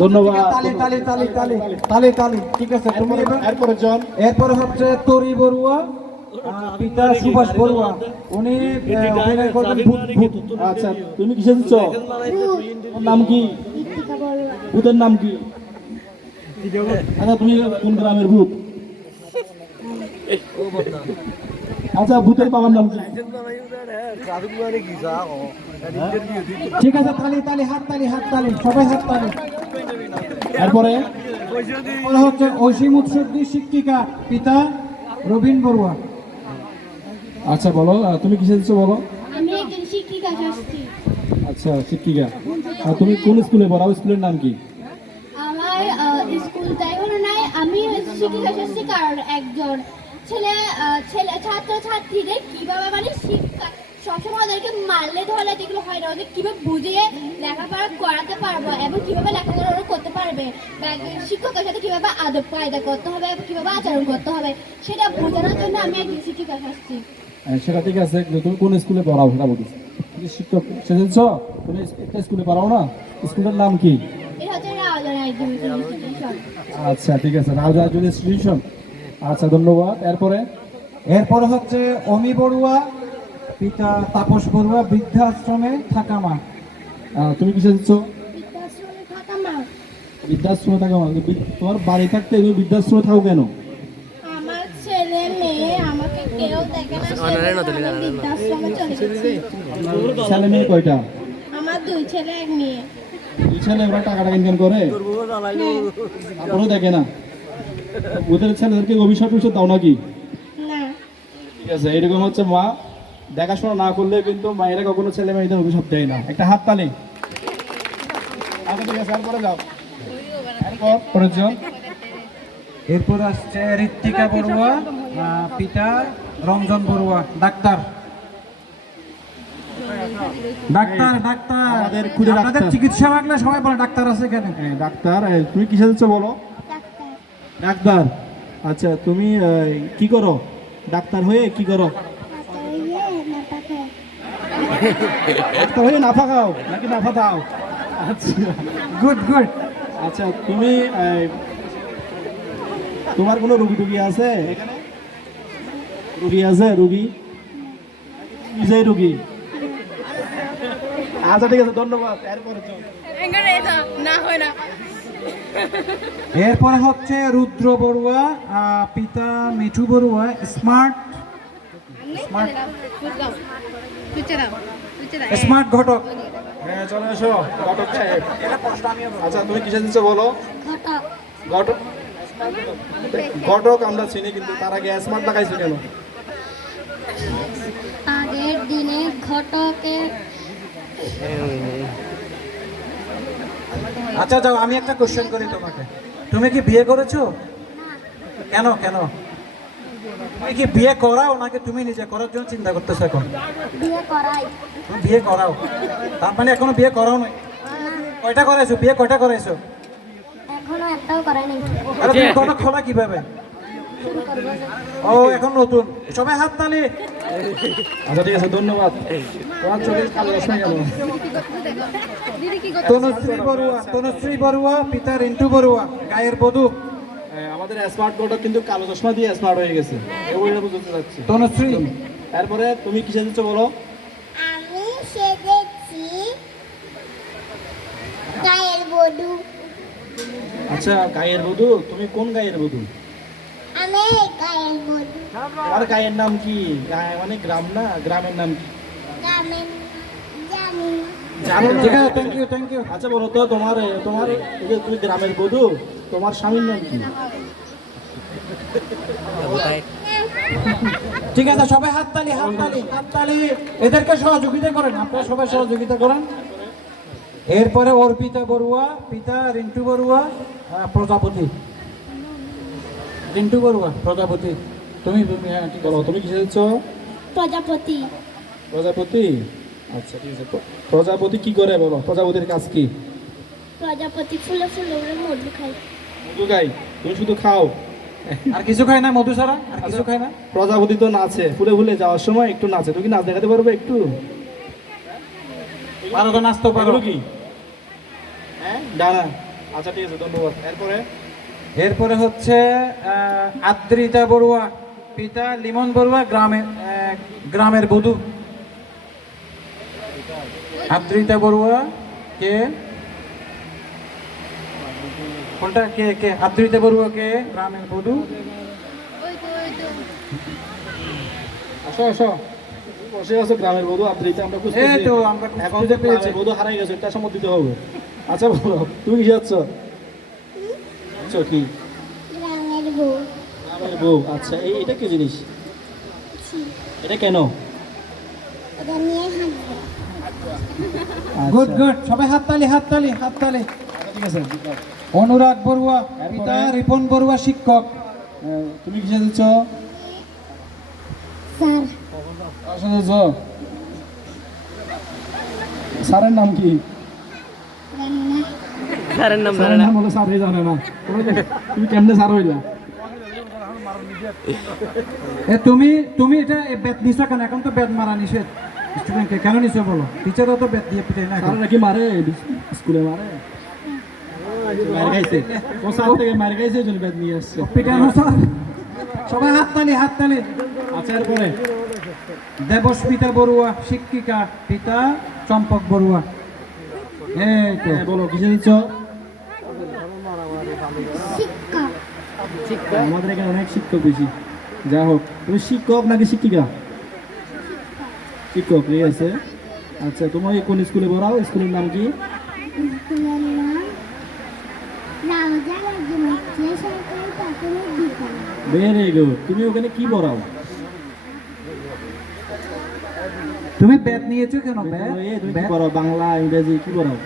ধন্যবাদ। তালি তালি তালি তালি তালি তালি। ঠিক আছে, তুমি এরপরে জন। এরপরে হচ্ছে তরি বড়ুয়া, পিতা সুভাষ বড়ুয়া। উনি অভিনয় করবেন ভূত ভূত। আচ্ছা, তুমি কিসে দিচ্ছ? তোমার নাম কি? ভূতের নাম কি? আচ্ছা, তুমি কোন গ্রামের ভূত? আচ্ছা, ভূতের বাবার নাম কি? ঠিক আছে, তালি তালি, হাত তালি, হাত তালি, সবাই হাত তালি। এরপরে এরপরে হচ্ছে অসীম উৎসর্গী শিক্ষিকা, পিতা রবীন বড়ুয়া। আচ্ছা বলো, তুমি কিসে দিচ্ছ বলো? আমি একজন শিক্ষিকা শাস্ত্রী। আচ্ছা, শিক্ষিকা। আর তুমি কোন স্কুলে পড়াও? স্কুলের নাম কি? আমার স্কুল তাই হলো নাই, আমি শিক্ষিকা শাস্ত্রী কারণ একজন ছেলে ছেলে ছাত্র ছাত্রীদের কিভাবে মানে শিক্ষা সবসময় ওদেরকে মারলে ধরলে যেগুলো হয় না, ওদের কিভাবে বুঝিয়ে লেখাপড়া করাতে পারবো এবং কিভাবে লেখাপড়া ওরা করতে পারবে, শিক্ষকের সাথে কিভাবে আদব কায়দা করতে হবে, কিভাবে আচরণ করতে হবে, সেটা বোঝানোর জন্য আমি একজন শিক্ষিকা শাস্ত্রী। সেটা ঠিক আছে, কিন্তু তুমি কোন স্কুলে পড়াও সেটা বলতেছি। তুমি শিক্ষক সেজেছ, তুমি একটা স্কুলে পড়াও না? স্কুলের নাম কি? এটা হচ্ছে রাজনা ইনস্টিটিউশন। আচ্ছা, ঠিক আছে, রাজা ইনস্টিটিউশন। আচ্ছা, ধন্যবাদ। এরপরে এরপরে হচ্ছে অমি বড়ুয়া, পিতা তাপস বড়ুয়া, বৃদ্ধাশ্রমে থাকা মা। তুমি কিসে দিচ্ছ? বৃদ্ধাশ্রমে থাকা মা। বৃদ্ধাশ্রমে থাকা মা। তোমার বাড়ি থাকতে তুমি বৃদ্ধাশ্রমে থাকো কেন? আমার ছেলে মেয়ে আমাকে কেউ দেখে না, সেজন্য আমি বৃদ্ধাশ্রমে চলে গেছি। ছেলে মেয়ে কয়টা? আমার 2 ছেলে 1 মেয়ে। দুই ছেলে, ওরা টাকাটা ইনকাম করে, তারপরেও দেখে না? ওদের ছেলেদেরকে অভিশাপ টভিশাপ দাও নাকি? না, ঠিক আছে, এরকম হচ্ছে মা দেখাশোনা না করলে কিন্তু মায়েরা কখনো ছেলে মেয়েদের অভিশাপ দেয় না। একটা হাত তালি। আচ্ছা, ঠিক আছে, এরপরে যাও। এরপর পরের জন। এরপর আসছে ঋত্বিকা বড়ুয়া, পিতা Ranjan Barua, doctor. Doctor doctor আমাদের খুদে ডাক্তার। আপনাদের চিকিৎসা লাগলে সবাই বলে ডাক্তার আছে কেন? হ্যাঁ, ডাক্তার। তুমি কিসে দিচ্ছ বলো? ডাক্তার। আচ্ছা, তুমি কি করো? ডাক্তার হয়ে কি করো? ডাক্তার হয়ে নাফা খাও নাকি নাফা দাও? আচ্ছা, গুড গুড। আচ্ছা, তুমি তোমার কোনো রুগী টুগী আছে এখানে? রুগী আছে? রুগী নিজেই রুগী। আচ্ছা, ঠিক আছে, ধন্যবাদ। এরপরে চল। না হয় না। এরপরে হচ্ছে রুদ্র বড়ুয়া, পিতা মিঠু বড়ুয়া, স্মার্ট স্মার্ট ঘটক। হ্যাঁ, চলে এসো ঘটক সাহেব। আচ্ছা, তুমি কিসে দিচ্ছ বলো? ঘটক। ঘটক আমরা চিনি, কিন্তু তার আগে স্মার্ট লাগাইছো কেন? আগের দিনে ঘটকের আচ্ছা যাও, আমি একটা কোশ্চেন করি তোমাকে। তুমি কি বিয়ে করেছো? কেন কেন? তুমি কি বিয়ে করাও নাকি তুমি নিজে করার জন্য চিন্তা করতেছো এখন? বিয়ে করাই। তুমি বিয়ে করাও, তার মানে এখনো বিয়ে করাও নাই। কয়টা করাইছো? বিয়ে কয়টা করাইছো? এখনো একটাও করাইনি। আরে তুমি ঘটক খোলা কিভাবে? ও এখন নতুন। সবাই হাত তালি। আচ্ছা, ঠিক আছে, ধন্যবাদ। তোমার চোখে কালো রশ্মি গেল। তনুশ্রী বড়ুয়া, তনুশ্রী বড়ুয়া, পিতা রিন্টু বড়ুয়া, গায়ের বধূ। আমাদের স্মার্ট ঘটক কিন্তু কালো চশমা দিয়ে স্মার্ট হয়ে গেছে, ওইটা বুঝতে চাচ্ছি। তনুশ্রী। তারপরে তুমি কিসে দিচ্ছ বলো? আমি সেজেছি গায়ের বধূ। আচ্ছা, গায়ের বধূ। তুমি কোন গায়ের বধূ? আমি গায়ের বধূ। তোমার গায়ের নাম কি? মানে গ্রাম না, গ্রামের নাম কি? গ্রামের জানি না। জানো না? ঠিক আছে, থ্যাংক ইউ থ্যাংক ইউ। আচ্ছা, বলো তো, তোমার তোমার এই যে তুমি গ্রামের বধূ, তোমার স্বামীর নাম কি? ঠিক আছে, সবাই হাত তালি, হাত তালি, হাত তালি। এদেরকে সহযোগিতা করেন, আপনারা সবাই সহযোগিতা করেন। এরপরে অর্পিতা বড়ুয়া, পিতা রিন্টু বড়ুয়া, প্রজাপতি। রিন্টু বড়ুয়া, প্রজাপতি। তুমি হ্যাঁ, ঠিক বলো, আছে। তুমি কিসে দিচ্ছ? প্রজাপতি। প্রজাপতি। আচ্ছা, ঠিক আছে। প্রজাপতি কি করে বলো? প্রজাপতির কাজ কি? প্রজাপতি ফুলে ফুলে উড়ে মধু খায়। মধু খাই? তুমি শুধু খাও? আর কিছু খায় না? মধু ছাড়া আর কিছু খায় না? প্রজাপতি তো নাচে, ফুলে ফুলে যাওয়ার সময় একটু নাচে। তুমি কি নাচ দেখাতে পারবে একটু? পারো তো, নাচতে পারো এগুলো কি? হ্যাঁ, ডানা। আচ্ছা ঠিক আছে, ধন্যবাদ। এরপরে এরপরে হচ্ছে আদ্রিতা বড়ুয়া, পিতা লিমন বড়ুয়া, গ্রামের বধূ। আদ্রিতা বড়ুয়া কে, কোনটা, কে কে আদ্রিতা বড়ুয়া কে, গ্রামের বধূ? আসো আসো, বসে আছো গ্রামের বধূ আদ্রিতা, আমরা খুঁজতে এই তো আমরা এখন খুঁজে তো পেয়েছি। গ্রামের বধূ হারাই গেছে, এটা সম্মত দিতে হবে। আচ্ছা বলো, তুমি কি যাচ্ছ? আচ্ছা কি গ্রামের বউ। গ্রামের বউ, আচ্ছা এটা কি জিনিস, এটা কেন? এটা নিয়ে হাঁটবো। গুড গুড, সবাই হাততালি হাততালি হাততালি। আচ্ছা, ঠিক আছে। অনুরাগ বড়ুয়া, এরপরে? পিতা রিপন বড়ুয়া, শিক্ষক। তুমি কিসে দিচ্ছ? স্যার। আসে দিচ্ছ? স্যারের নাম কি? জানি না। স্যারের নাম জানে স্যারের না। নাম হলো স্যারই জানে না। তুমি কেমনে স্যার হইলা? তুমি এটা ব্যাট নিছো কেন? এখন তো ব্যাট মারা নিষেধ স্টুডেন্টকে, কেন নিছো বলো? টিচারও তো ব্যাট দিয়ে পিটাই না এখন। স্যাররা কি মারে? স্কুলে মারে? মার খাইছে, ও স্যার থেকে মার খাইছে, এই জন্য ব্যাট নিয়ে আসছে। পিটানো স্যার। সবাই হাততালি হাততালি। আচ্ছা এরপরে দেবস্মিতা বড়ুয়া, শিক্ষিকা, পিতা চম্পক বড়ুয়া। এই তো হ্যাঁ, বলো কিসে দিচ্ছ? শিক্ষক। আমাদের এখানে অনেক শিক্ষক বেশি। যা হোক, তুমি শিক্ষক নাকি শিক্ষিকা? শিক্ষক, ঠিক আছে। আচ্ছা তোমার কোন স্কুলে পড়াও? স্কুলের নাম কি? স্কুলের নাম রাউজান একজন সরকারি প্রাথমিক বিদ্যালয়। Very good. তুমি ওখানে কি পড়াও? তুমি ব্যাট নিয়েছো কেন? ব্যাট তুমি কি পড়াও? বাংলা, ইংরেজি কি পড়াও?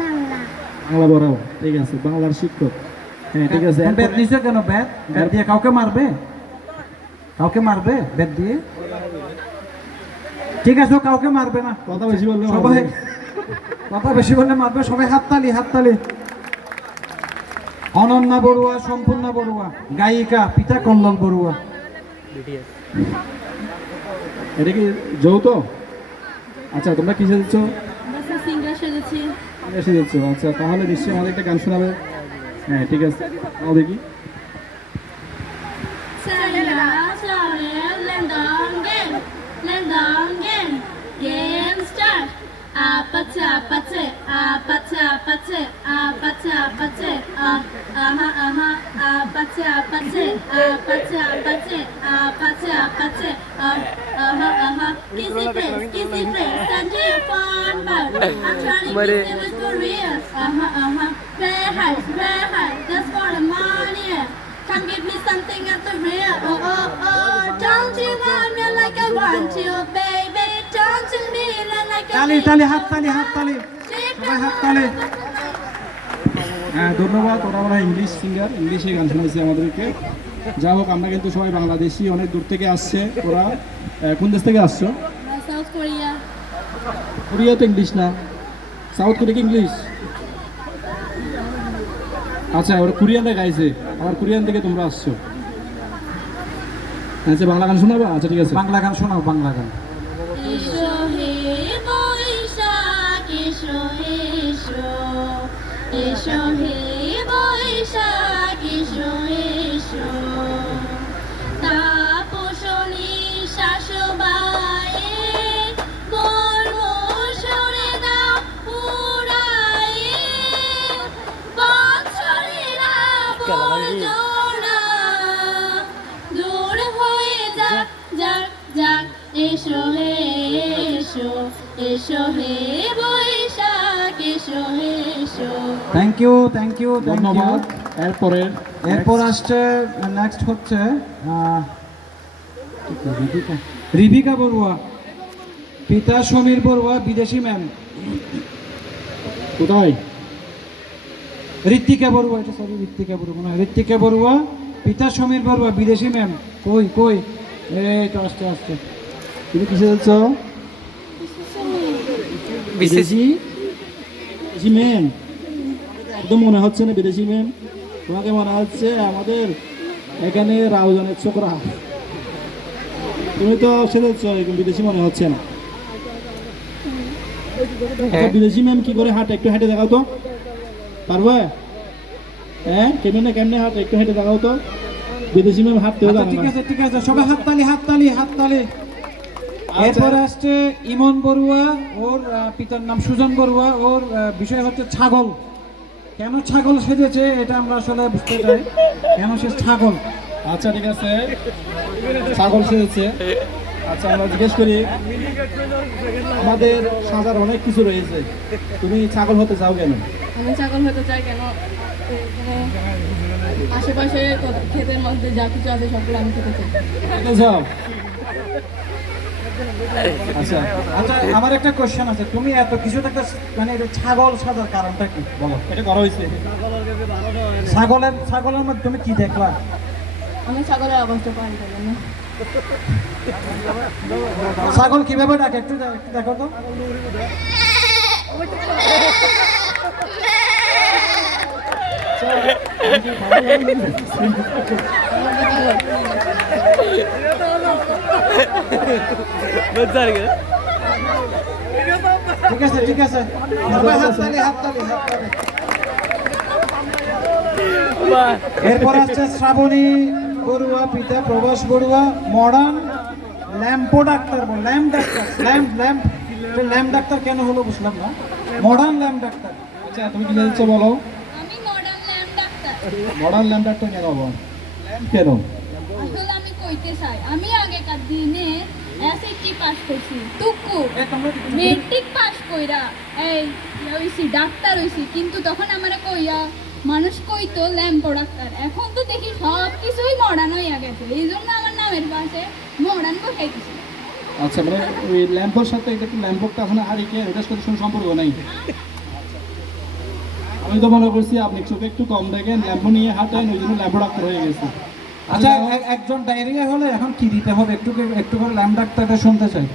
বাংলা। বাংলা পড়াও, ঠিক আছে, বাংলার শিক্ষক। হ্যাঁ ঠিক আছে। ব্যাট এরপরে? নিছো কেন? ব্যাট ব্যাট দিয়ে কাউকে মারবে? কাউকে মারবে ব্যাট দিয়ে? ঠিক আছে, ও কাউকে মারবে না। কথা বেশি বললে সবাই মারবে। কথা বেশি বললে মারবে। সবাই হাততালি হাততালি। অনন্যা বড়ুয়া, সম্পূর্ণা বড়ুয়া, গায়িকা, পিতা কল্লোল বড়ুয়া। এটা কি যৌথ? আচ্ছা তোমরা কিসে দিচ্ছ? সিঙ্গার সেজেছি। এসে দিচ্ছ, আচ্ছা তাহলে নিশ্চয়ই আমাদের একটা গান শোনাবে। হ্যাঁ ঠিক আছে, তাও দেখি। Game start. Apache, apache, apache, apache, apache, apache, apache, apache, apache, apache, apache, apache, kissy face, Sanjay fun bird. I'm trying to kiss you with Korea. Play hard, just for the money. Come give me something at the rear. Don't you want me like I want you, baby? Don't you need me like I তালি need তালি you? হাততালি হাততালি। সবাই হাততালি। হ্যাঁ ধন্যবাদ। ওরা ওরা ইংলিশ সিঙ্গার, ইংলিশে গান শোনাইছে আমাদেরকে। যা হোক, আমরা কিন্তু সবাই বাংলাদেশি, অনেক দূর থেকে আসছে ওরা। কোন দেশ থেকে আসছো? South Korea. কোরিয়া তো ইংলিশ না, সাউথ কোরিয়া কি ইংলিশ? আচ্ছা ওরা কোরিয়ানরা গাইছে, আবার কোরিয়ান থেকে তোমরা আসছো। আচ্ছা বাংলা গান শোনাবা? আচ্ছা ঠিক আছে। বাংলা গান শোনাও, বাংলা গান। এসো হে বৈশাখ, এসো এসো, এসো হে বৈশাখ, এসো এসো। তাপসনী শাশুবায়ে বর্ম সরে দাও উড়ায়ে, বৎসরের আবর্জনা দূর হয়ে যাক যাক যাক। এসো হে এসো, এসো হে বৈশাখ, এসো হে এসো। Thank you thank you thank you. ধন্যবাদ। এরপরে এরপর আসছে, নেক্সট হচ্ছে রিবিকা বড়ুয়া, পিতা সমীর বড়ুয়া, বিদেশি ম্যাম। কোথায়? ঋত্বিকা বড়ুয়া, এটা সরি ঋত্বিকা বড়ুয়া মনে হয়। ঋত্বিকা বড়ুয়া, পিতা সমীর বড়ুয়া, বিদেশি ম্যাম। কই কই, এই তো আসতে আসতে। তুমি কিসে যাচ্ছ? বিদেশি বিদেশি ম্যাম? একদম মনে হচ্ছে না বিদেশি ম্যাম, তোমাকে মনে হচ্ছে আমাদের এখানে রাউজানের ছোকরা। তুমি তো সেজেছ, বিদেশি মনে হচ্ছে না। আচ্ছা, বিদেশি ম্যাম কি করে হাঁটে? একটু হেঁটে দেখাও তো। পারবে? হ্যাঁ, কেমনে কেমনে হাঁটে একটু হেঁটে দেখাও তো। বিদেশি ম্যাম হাঁটতেও আচ্ছা, জানে ঠিক না। আছে ঠিক আছে, সবাই হাততালি হাততালি হাততালি। এরপরে আসছে ইমন বড়ুয়া, ওর পিতার নাম সুজন বড়ুয়া, ওর বিষয় হচ্ছে ছাগল। কেন ছাগল সেজেছে এটা আমরা আসলে বুঝতে চাই, কেন সে ছাগল। আচ্ছা ঠিক আছে, ছাগল সেজেছে। আচ্ছা আমরা জিজ্ঞেস করি, আমাদের সাজার অনেক কিছু রয়েছে, তুমি ছাগল হতে চাও কেন? আমি ছাগল হতে চাই কেন, এখানে আশেপাশে ক্ষেতের মধ্যে যা কিছু আছে সবগুলো আমি খেতে চাই। খেতে চাও? আচ্ছা আচ্ছা, আমার একটা কোশ্চেন আছে, তুমি এত কিছু একটা মানে এটা ছাগল সাজার কারণটা কি বলো? এটা করা হয়েছে। ছাগলের মধ্যে তুমি কি দেখলা? আমি ছাগলের অবস্থা পাই না। ছাগল কিভাবে ডাকে একটু একটু দেখো তো। ঠিক আছে ঠিক আছে, সবাই হাততালি হাততালি হাততালি। এরপর আসছে শ্রাবণী বড়ুয়া, পিতা প্রভাস বড়ুয়া, মডার্ন ল্যাম্পো doctor. Lamp doctor, lamp doctor কেন হলো বুঝলাম না। Modern lamp doctor. আচ্ছা তুমি কি জানছো বলো? আমি modern lamp doctor. Modern lamp doctor কেন হবো? ল্যাম্প কেন? আসলে আমি কইতে চাই, আমি আগেকার দিনে এসএসসি পাস করছি, টুকু মেট্রিক পাস কইরা এই হইছি ডাক্তার হইছি, কিন্তু তখন আমারে কইয়া মানুষ কইতো ল্যাম্পো ডাক্তার। এখন তো দেখি সব কিছুই মডার্ন হইয়া গেছে, এই জন্য আমার নামের পাশে মডার্ন বসাইতেছি। আচ্ছা মানে ওই ল্যাম্পোর সাথে এটা কি ল্যাম্পোটা এখন আর কি ওটার সাথে কোনো সম্পর্ক নাই? আমি তো মনে করছি আপনি চোখে একটু কম দেখেন, ল্যাম্পো নিয়ে হাঁটেন, ওই জন্য ল্যাম্পো ডাক্তার হয়ে গেছে। আচ্ছা, একজন ডায়রিয়া হলে এখন কি দিতে হবে একটু একটু করে ল্যাম্প ডাক্তারটা শুনতে চাই।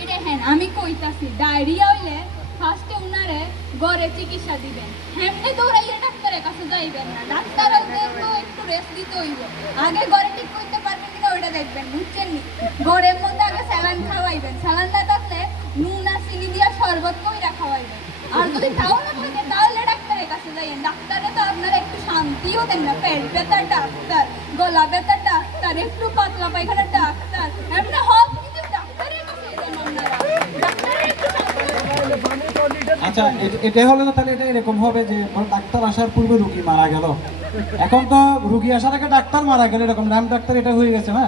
এটা হ্যাঁ আমি কইতাছি, ডায়রিয়া হইলে ফার্স্টে উনারে ঘরে চিকিৎসা দিবেন, হেমনে দৌড়াইয়া ডাক্তারের কাছে যাইবেন না। ডাক্তার হইতে তো একটু রেস্ট দিতে হইব, আগে ঘরে ঠিক করতে পারবেন কিনা ওইটা দেখবেন, বুঝছেন নি? ঘরের মধ্যে আগে স্যালাইন খাওয়াইবেন, স্যালাইন না থাকলে নুন আর চিনি দিয়া শরবত কইরা খাওয়াইবেন। আর যদি তাও না থাকে তাহলে ডাক্তারের কাছে যাইয়েন। ডাক্তারে তো আপনারা একটু শান্তিও দেন না, পেট ব্যথার ডাক্তার, গলা ব্যথার ডাক্তার, একটু পাতলা পায়খানার ডাক্তার, এমনি সব কিছু ডাক্তারের কাছে যান আপনারা। ডাক্তারের একটু আচ্ছা, এটা হলে তো তাহলে এটা এরকম হবে যে ডাক্তার আসার পূর্বে রুগী মারা গেল, এখন তো রুগী আসার আগে ডাক্তার মারা গেল, এরকম ল্যাম্প ডাক্তার এটা হয়ে গেছে না?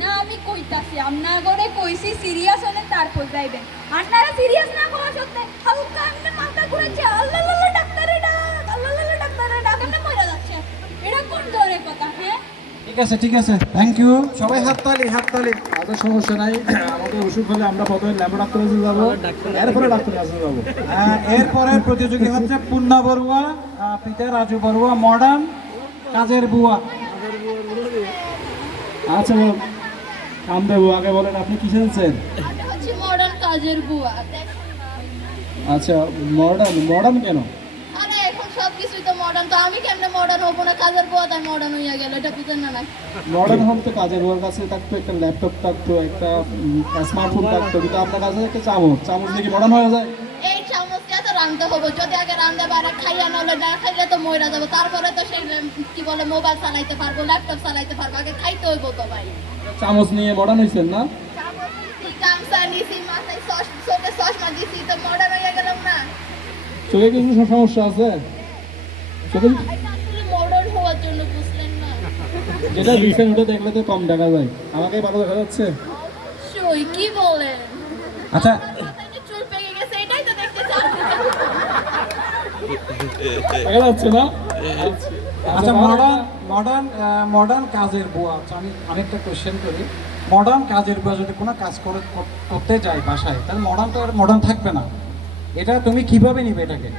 না আমি কইতাছি, আপনার ঘরে কইছি সিরিয়াস হলে তারপর যাইবেন। আপনারা সিরিয়াস না হওয়া সত্ত্বে হালকা এমনি মাথা ঘুরেছে, আল্লাহ আল্লাহ ডাক্তারে ডাক, আল্লাহ আল্লাহ ডাক্তারে ডাক, এমনি মরে যাচ্ছে। এটা কোন ধরনের কথা? হ্যাঁ ঠিক আছে, থ্যাংক ইউ, সবাই হাততালি হাততালি। আমাদের সমস্যা নাই, আমাদের অসুখ হলে আমরা প্রথমে ল্যাম্পো ডাক্তারের কাছে যাবো, এরপরে ডাক্তারের কাছে যাবো। এরপরের প্রতিযোগী হচ্ছে পূর্ণা বড়ুয়া, পিতা রাজু বড়ুয়া, মডার্ন কাজের বুয়া। আচ্ছা বল কাম দেবো, আগে বলেন আপনি কি শুনছেন? এটা হচ্ছে মডার্ন কাজের বুয়া। আচ্ছা মডার্ন কেন? আরে এখন সব কিছুই তো মডার্ন, তো আমি কেমনে মডার্ন হবো না? কাজের বুয়া তাই মডার্ন হইয়া গেল, এটা বুঝেন না? না মডার্ন হোম তো কাজের ওর কাছে থাকতো, একটা ল্যাপটপ থাকতো, একটা স্মার্টফোন থাকতো, কিন্তু আপনার কাছে একটা চামচ দিয়ে কি মডার্ন হয়ে যায়? এই চামচ দিয়ে তো রাঁধতে হবে, যদি আগে রাঁধতে পারে খাইয়া নলে না খাইলে তো মইরা যাবো, তারপরে তো সেই কি বলে মোবাইল চালাইতে পারবো, ল্যাপটপ চালাইতে পারবো, আগে খাইতে হইব তো ভাই। চামচ নিয়ে মডার্ন হয়েছেন না? চামচ নিছি, গামছা নিছি, মাথায় চোখে চশমা দিছি, তো মডার্ন হইয়া গেলাম না? চোখে কি কোনো সমস্যা আছে? চোখে এটা আসলে মডার্ন হওয়ার জন্য, বুঝলেন না? যেটা দিচ্ছেন ওটা দেখলে তো কম দেখা যায়, আমাকে ভালো দেখা যাচ্ছে। অবশ্যই, কি বলেন? আচ্ছা, মাথায় যে চুল পেকে গেছে, এটাই তো দেখতে চান। দেখা যাচ্ছে না? আচ্ছা, মডার্ন কাজের বুয়া। আচ্ছা, আমি আরেকটা কোশ্চেন করি, মডার্ন কাজের বুয়া যদি কোনো কাজ করতে যায় বাসায়, তাহলে মডার্ন থাকবে না, এটা তুমি কিভাবে নিবে এটাকে?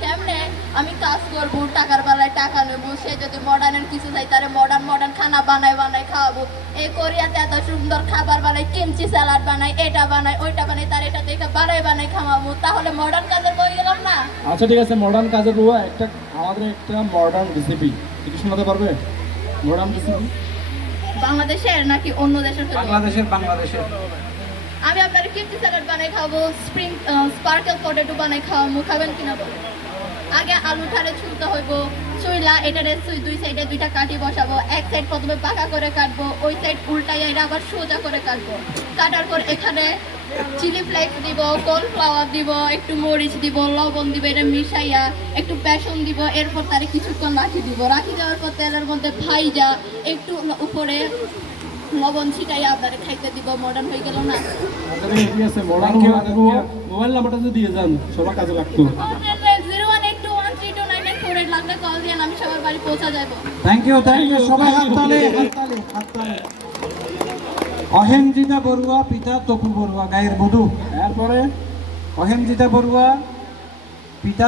কেমনে আমি কাজ করবো, টাকার বেলায় টাকা নেবো, সে যদি মডার্নের কিছু চাই তারে মডার্ন খানা বানাই খাওয়াবো। এই কোরিয়াতে এত সুন্দর খাবার বানাই, কিমচি স্যালাড বানাই, এটা বানাই ওইটা বানাই, তার এটা দেখে বানাই খাওয়াবো, তাহলে মডার্ন কাজের বই গেলাম না? আচ্ছা ঠিক আছে, মডার্ন কাজের বুয়া আমাদের একটা মডার্ন রেসিপি কিছু শোনাতে পারবে? মডার্ন রেসিপি বাংলাদেশের নাকি অন্য দেশের? বাংলাদেশের। আমি আপনার কিমচি স্যালাড বানাই খাবো, স্পার্কেল পটেটো বানাই খাওয়াবো, খাবেন কিনা বলেন? আগে আলুটারে ছুলতে হইব, ছুইলা এটারে দুই সাইডে দুইটা কাঠি বসাবো, এক সাইড প্রথমে পাকা করে কাটবো, ওই সাইড উল্টাইয়া এটা আবার সোজা করে কাটবো। কাটার পর এখানে চিলি ফ্লেক্স দিব, কর্নফ্লাওয়ার দিব, একটু মরিচ দিব, লবণ দিব, এটা মিশাইয়া একটু বেসন দিব, এরপর তারে কিছুক্ষণ রাখি দিব। রাখি দেওয়ার পর তেলের মধ্যে ভাইজা একটু উপরে লবণ ছিটাইয়া আপনারে খাইতে দিব। মডার্ন হয়ে গেল না? ঠিক আছে, মোবাইল নাম্বারটা যদি দিয়ে যান সবার কাজে লাগতো। 01821329394 লাগলে কল দিন, আমি সবার বাড়ি পৌঁছা যাবো। থ্যাংক ইউ সবাই হাততালি হাততালি হাততালি। অহেমজিতা বড়ুয়া, পিতা তপু বড়ুয়া, গায়ের বধূ। এরপরে অহেমজিতা বড়ুয়া, পিতা